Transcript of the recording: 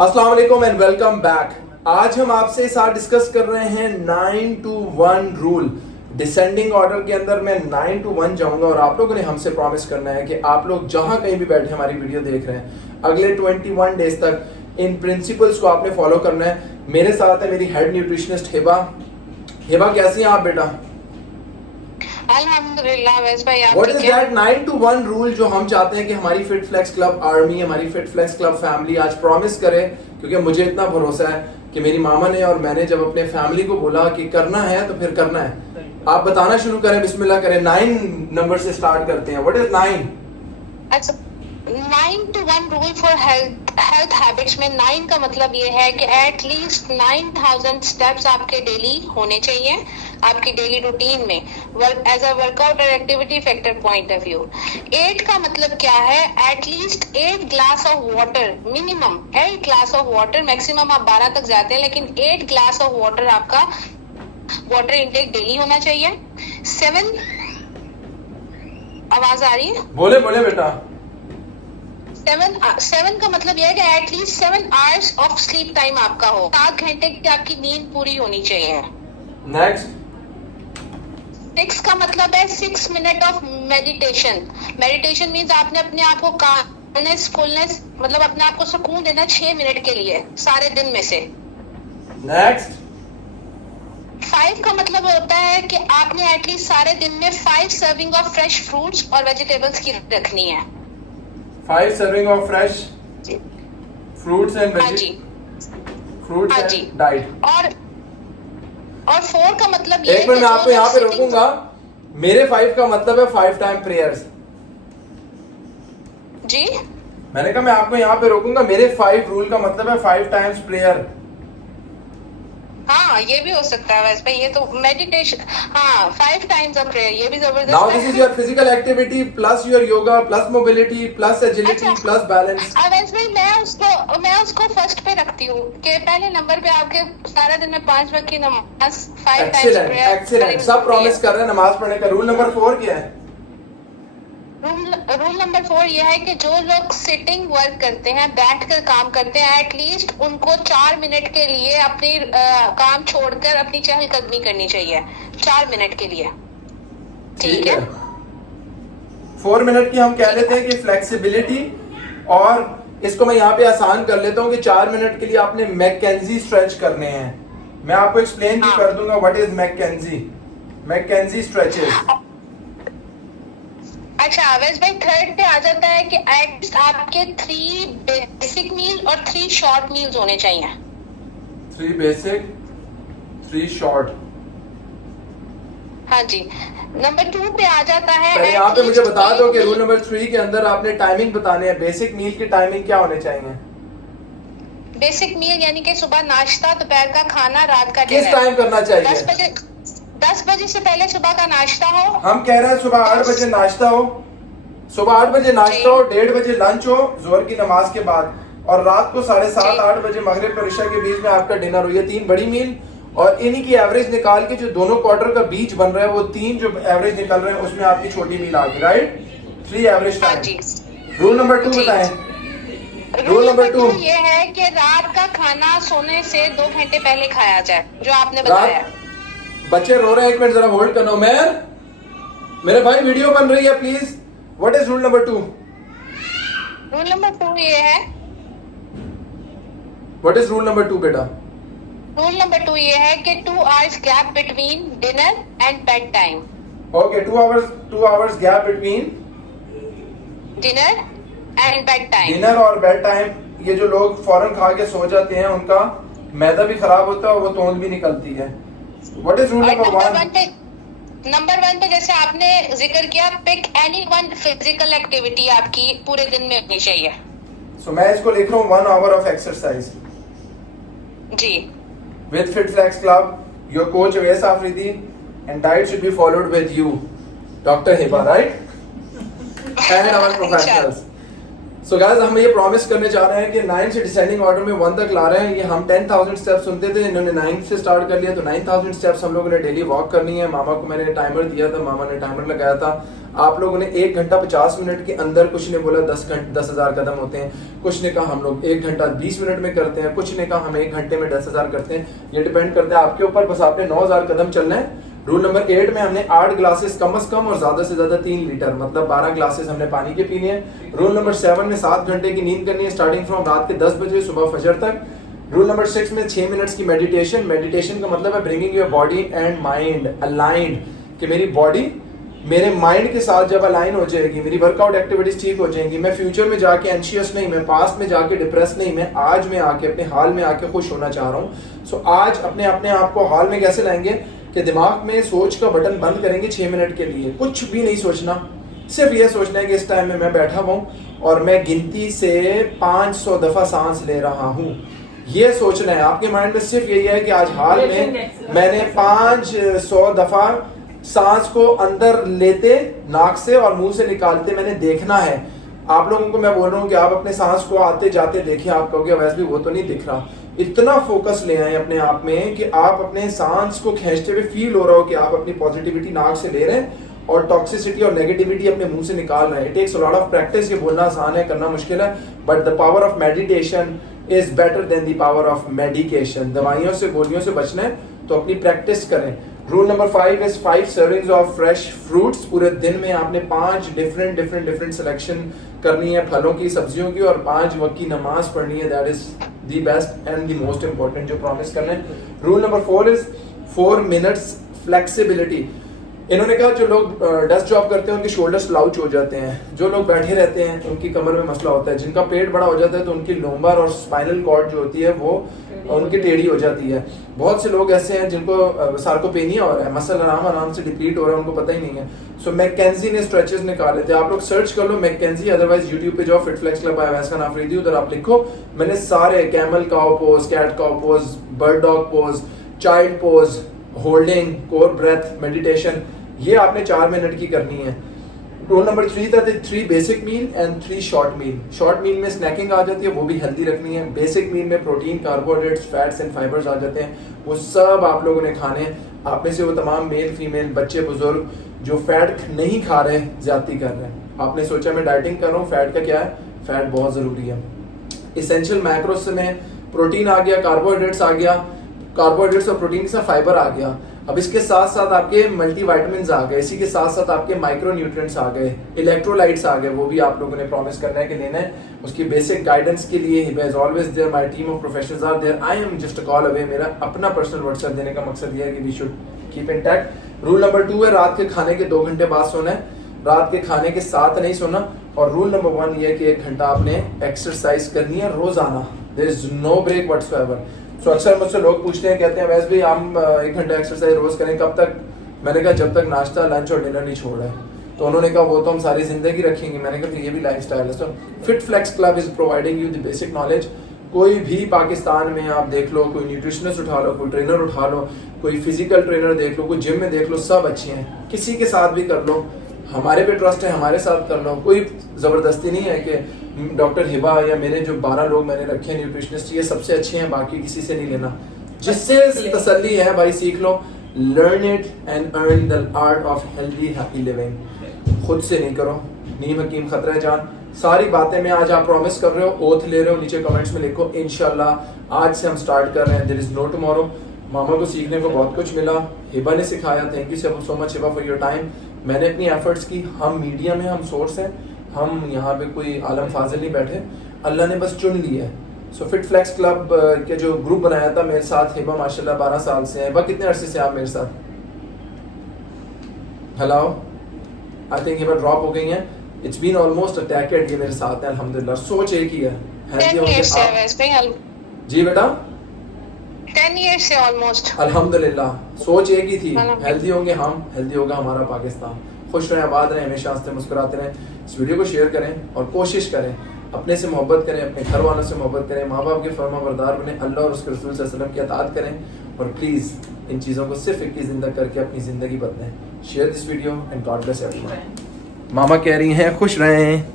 अस्सलाम वालेकुम and welcome back. आज हम आपसे साथ डिस्कस कर रहे हैं 9 to 1 रूल। डिसेंडिंग ऑर्डर के अंदर मैं 9 to 1 जाऊंगा और आप लोगों ने हमसे प्रॉमिस करना है कि आप लोग जहां कहीं भी बैठे हमारी वीडियो देख रहे हैं अगले 21 डेज तक इन प्रिंसिपल्स को आपने फॉलो करना है। मेरे साथ है मेरी हेड न्यूट्रिशनिस्ट हिबा। हिबा कैसी हैं आप बेटा? अल्हम्दुलिल्लाह वैस भाई आप What is ठीक है? that 9 to 1 रूल जो हम चाहते हैं कि हमारी फिट फ्लेक्स क्लब आर्मी, हमारी फिट फ्लेक्स क्लब फैमिली आज प्रॉमिस करे, क्योंकि मुझे इतना भरोसा है कि मेरी मामा ने और मैंने जब अपने फैमिली को बोला कि करना है तो फिर करना है। आप बताना शुरू करें, बिस्मिल्लाह करें। 9 नंबर से स्टार्ट करते हैं। What is 9? अच्छा 9 to 1 rule for health habits में 9 का मतलब ये है कि एटलीस्ट 9000 स्टेप्स आपके डेली होने चाहिए आपकी डेली रूटीन में एज अ वर्कआउट और activity factor point of view. 8 का मतलब क्या है? At least 8 glass of water, minimum 8 glass of water, maximum आप 12 तक जाते हैं लेकिन 8 ग्लास ऑफ वाटर आपका वाटर इनटेक डेली होना चाहिए। 7 आवाज आ रही है? बोले बोले बेटा। 7 का मतलब यह है कि at least 7 hours of sleep time आपका हो, 7 घंटे की आपकी नींद पूरी होनी चाहिए। नेक्स्ट। 6 का मतलब है 6 minute of meditation. Meditation means आपने अपने आप को कामनेस, फुलनेस, मतलब अपने आप को सुकून देना 6 मिनट के लिए सारे दिन में से। नेक्स्ट। 5 का मतलब होता है कि आपने एटलीस्ट सारे दिन में 5 सर्विंग ऑफ फ्रेश फ्रूट्स और वेजिटेबल्स की रखनी है। 5 serving of fresh fruits and हाँ जी, फ्रूट्स हाँ एंड जी। डाइट। और 4 का मतलब ये एक मिनट मैं आपको यहाँ पे रोकूंगा। मेरे 5 का मतलब है 5 टाइम प्रेयर्स। जी मैंने कहा मैं आपको यहाँ पे रोकूंगा। मेरे 5 रूल का मतलब है 5 टाइम्स प्रेयर। हाँ, ये भी हो सकता है वैसे भाई, ये तो मेडिटेशन। हाँ, 5 टाइम्स ऑफ प्रेयर, ये भी जबरदस्त नाउ है। This is your physical activity plus your yoga plus mobility plus agility अच्छा। Plus balance. वैसे भाई मैं उसको फर्स्ट पे रखती हूँ कि पहले नंबर पे आपके सारा दिन में 5 वक्त की नमाज, 5 टाइम्स एक्सीलेंट प्रेयर। एक्सीलेंट। सब प्रॉमिस कर रहे हैं नमाज पढ़ने का। रूल नंबर 4 क्या है? रूल नंबर 4 ये है कि जो लोग सिटिंग वर्क करते हैं, बैठकर काम करते हैं, एटलीस्ट उनको 4 मिनट के लिए अपनी काम छोड़कर अपनी चहलकदमी करनी चाहिए 4 मिनट के लिए। ठीक है। 4 मिनट की हम कह लेते हैं कि फ्लेक्सिबिलिटी, और इसको मैं यहाँ पे आसान कर लेता हूँ कि 4 मिनट के लिए आपने मैकेंजी स्ट्रेच करने हैं। मैं आपको एक्सप्लेन भी कर दूंगा व्हाट इज मैकेंजी स्ट्रेचेस। अच्छा वैसे भाई 3rd पे आ जाता है कि एटलीस्ट आपके 3 बेसिक मील और 3 शॉर्ट मील्स होने चाहिए। 3 बेसिक 3 शॉर्ट। हाँ जी। नंबर 2 पे आ जाता है। पहले यहाँ पे मुझे बता दो कि रूल नंबर 3 के अंदर आपने टाइमिंग बताने हैं। बेसिक मील की टाइमिंग क्या होने चाहिए? बेसिक मील यानी कि सुबह नाश्ता, दोपहर का खाना, रात का किस टाइम करना चाहिए? 10 बजे से पहले सुबह का नाश्ता हो। हम कह रहे हैं सुबह 8 बजे नाश्ता हो। सुबह 8 बजे नाश्ता हो, 1:30 बजे लंच हो जोहर की नमाज के बाद, और रात को 7:30 8 बजे मगरिब और इशा के बीच में आपका डिनर हो। ये 3 बड़ी मील, और इन्हीं की एवरेज निकाल के जो दोनों क्वार्टर का बीच बन रहा है वो 3 जो एवरेज निकल रहे हैं उसमें आपकी छोटी मील आ गई। Right, 3 average time. Rule number 2 बताएं। रूल नंबर 2 ये है कि रात का खाना सोने से 2 घंटे पहले खाया जाए, जो आपने बताया। बच्चे रो रहे हैं, 1 मिनट जरा होल्ड करना। मेरे भाई वीडियो बन रही है please. What is rule number 2? Rule number 2 ये है। व्हाट इज रूल नंबर 2 बेटा? रूल नंबर 2 ये है कि 2 hours gap between dinner and bed time. Okay, 2 hours gap between dinner and bed time. Dinner और बेड टाइम। ये जो लोग फौरन खा के सो जाते हैं उनका मैदा भी खराब होता है और वो तोंद भी निकलती है। What is rule number 1? Number 1 पे जैसे आपने जिक्र किया, pick any one physical activity आपकी पूरे दिन में होनी चाहिए। सो मैं इसको लिख रहा हूँ 1 आवर ऑफ एक्सरसाइज जी। with Fit Flex Club, your coach Awais Afridi, and diet should be followed with you, Dr. Hiba, right? And our professionals. So guys हम ये प्रॉमिस करने जा रहे हैं कि 9 से डिसेंडिंग ऑर्डर में 1 तक ला रहे हैं। ये हम 10,000 स्टेप्स सुनते थे, इन्होंने 9 से स्टार्ट कर लिया, तो 9,000 स्टेप्स हम लोगों ने डेली वॉक करनी है। मामा को मैंने टाइमर दिया था, मामा ने टाइमर लगाया था। आप लोगों ने 1 घंटा 50 मिनट के अंदर, कुछ ने बोला 10,000 कदम होते हैं, कुछ ने कहा हम लोग 1 घंटा 20 मिनट में करते हैं, कुछ ने कहा हम 1 घंटे में 10,000 करते हैं। ये डिपेंड करता है आपके ऊपर, बस आपने 9,000 कदम चलना है। रूल नंबर 8 में हमने 8 ग्लासेस कम से कम और ज्यादा से ज्यादा 3 लीटर मतलब 12 ग्लासेस हमने पानी के पीने हैं। रूल नंबर 7 में 7 घंटे की नींद करनी है, स्टार्टिंग फ्रॉम रात के 10 बजे सुबह फजर तक। रूल नंबर 6 में 6 मिनट्स की मेडिटेशन का मतलब है bringing your body and mind aligned, कि मेरी बॉडी मेरे माइंड के साथ जब अलाइन हो जाएगी, मेरी वर्कआउट एक्टिविटीज ठीक हो जाएंगी, मैं फ्यूचर में जाके एंशियस नहीं, मैं पास्ट में जाके डिप्रेस नहीं, मैं आज में आके अपने हाल में आके खुश होना चाह रहा हूँ। सो आज अपने आप को हाल में कैसे लाएंगे कि दिमाग में सोच का बटन बंद करेंगे 6 मिनट के लिए, कुछ भी नहीं सोचना, सिर्फ ये सोचना है कि इस टाइम में मैं बैठा हूँ और मैं गिनती से 500 दफा सांस ले रहा हूँ। ये सोचना है आपके माइंड में, सिर्फ यही है कि आज हाल में मैंने 500 दफा सांस को अंदर लेते नाक से और मुंह से निकालते मैंने देखना है। आप लोगों को मैं बोल रहा हूँ कि आप अपने सांस को आते जाते देखें, आप कहोगे वैसे भी वो तो नहीं दिख रहा। इतना फोकस ले आए अपने आप में कि आप अपने सांस को खींचते हुए फील हो रहा हो कि आप अपनी पॉजिटिविटी नाक से ले रहे हैं और टॉक्सिसिटी और नेगेटिविटी अपने मुंह से निकाल रहे हैं। It takes a lot of practice, ये बोलना आसान है, करना मुश्किल है, but the power of meditation is better than the power of medication. दवाइयों से गोलियों से बचना है तो अपनी प्रैक्टिस करें। Rule number 5 is 5 servings of fresh fruits. पूरे दिन में आपने 5 डिफरेंट सिलेक्शन करनी है फलों की, सब्जियों की, और 5 वक्त की नमाज पढ़नी है। That is the best and the most important जो प्रॉमिस करना है। Rule number 4 is 4 minutes flexibility. इन्होंने कहा जो लोग डेस्क जॉब करते हैं उनके शोल्डर स्लाउच हो जाते हैं, जो लोग बैठे रहते हैं उनकी कमर में मसला होता है, जिनका पेट बड़ा हो जाता है तो उनकी लोम्बर और स्पाइनल कॉर्ड जो होती है वो उनकी टेढ़ी हो जाती है। बहुत से लोग ऐसे हैं जिनको सार्कोपेनिया हो रहा है, मसल आराम से डिप्लीट हो रहा है, उनको पता ही नहीं है। सो मैकेंजी ने स्ट्रेचेस निकाले थे, आप लोग सर्च कर लो मैकेंजी, अदरवाइज यूट्यूब पे जाओ, Fit Flex Club by Awais Khan Afridi, उधर आप लिखो, मैंने सारे camel cow pose, cat cow pose, bird dog pose, child pose, holding, core breath, meditation, ये आपने 4 मिनट की करनी है। रूल नंबर 3 था 3 basic meal and 3 short meal. Short meal में स्नैकिंग आ जाती है, वो भी हेल्दी रखनी है। बेसिक मील में protein, carbohydrates, fats and fibres आ जाते हैं, वो सब आप लोगों ने खाने हैं। आप में से वो तमाम मेल फीमेल बच्चे बुजुर्ग जो फैट नहीं खा रहे, ज्यादती कर रहे हैं, आपने सोचा मैं डाइटिंग कर रहा हूँ, फैट का क्या है, फैट बहुत जरूरी है। इसेंशियल मैक्रोस में प्रोटीन आ गया, कार्बोहाइड्रेट्स आ गया, कार्बोहाइड्रेट्स और प्रोटीन के साथ फाइबर आ गया। अब इसके साथ साथ आपके मल्टीविटामिन्स आ गए, इसी के साथ साथ आपके माइक्रो न्यूट्रिएंट्स आ गए, इलेक्ट्रोलाइट्स आ गए, वो भी आप लोगों ने प्रॉमिस करना है कि लेना है। उसकी बेसिक गाइडेंस के लिए Hiba is always there, my team of professionals are there, I am just a call away. मेरा अपना पर्सनल व्हाट्सएप देने का मकसद ये है कि we should keep in touch. Rule number 2 है रात के खाने के 2 घंटे बाद सोना है, रात के खाने के साथ नहीं सोना। और रूल नंबर 1 ये है कि 1 घंटा आपने एक्सरसाइज करनी है रोजाना, there is no break whatsoever. So अक्सर मुझसे लोग पूछते हैं, कहते हैं वैसे भी हम 1 घंटा एक्सरसाइज रोज करें, कब तक? मैंने कहा जब तक नाश्ता, लंच और डिनर नहीं छोड़ा है। तो उन्होंने कहा वो तो हम सारी जिंदगी रखेंगे। मैंने कहा ये भी लाइफस्टाइल है। So Fit Flex Club is providing you the basic knowledge. कोई भी पाकिस्तान में आप देख लो, कोई न्यूट्रिशनिस्ट उठा लो, कोई ट्रेनर उठा लो, कोई फिजिकल ट्रेनर देख लो, कोई जिम में देख लो, सब अच्छे हैं। किसी के साथ भी कर लो, हमारे पे ट्रस्ट है, हमारे साथ कर लो। कोई जबरदस्ती नहीं है कि डॉक्टर हिबा या मेरे जो 12 लोग मैंने रखे हैं न्यूट्रिशनिस्ट, ये सबसे अच्छे हैं, बाकी किसी से नहीं लेना। जिससे तसल्ली है भाई सीख लो। Learn it and earn the art of healthy happy living. खुद से नहीं करो, नीम हकीम खतरा है जान। सारी बातें में आज आप प्रॉमिस कर रहे हो, ओथ ले रहे हो, नीचे कमेंट्स में लिखो इंशाल्लाह आज से हम स्टार्ट कर रहे हैं। There is no tomorrow. मामा को सीखने को बहुत कुछ मिला, हिबा ने सिखाया, thank you so much Hiba for your time. मैंने अपनी एफर्ट्स की, हम मीडिया में हम सोर्स हैं, हम यहाँ पे कोई आलम फाजिल नहीं बैठे, अल्लाह ने बस चुन लिया है। सो फिट फ्लेक्स क्लब के जो ग्रुप बनाया था मेरे साथ हिबा माशाल्लाह 12 साल से है। हिबा कितने अरसे से आप मेरे साथ? Hello, I think Hiba drop हो गई हैं। It's been almost a decade ये मेरे साथ है अल्हम्दुलिल्लाह। सोच एक ही है, हेल्दी होंगे आप। जी बेटा 10 years से ऑलमोस्ट अल्हम्दुलिल्लाह। सोच एक ही थी, हेल्दी होंगे हम, हेल्दी होगा हमारा पाकिस्तान। खुश रहें, आबाद रहें, हमेशा हंसते मुस्कुराते रहें। इस वीडियो को शेयर करें और कोशिश करें अपने से मोहब्बत करें, अपने घर वालों से मोहब्बत करें, माँ बाप के फरमा बरदार बने, अल्लाह और उसके रसूल सल्लल्लाहु अलैहि वसल्लम की अताअत करें। और प्लीज़ इन चीज़ों को सिर्फ 21 दिन तक करके अपनी ज़िंदगी बदलें। Share this video and god bless everyone. मामा कह रही हैं खुश रहें।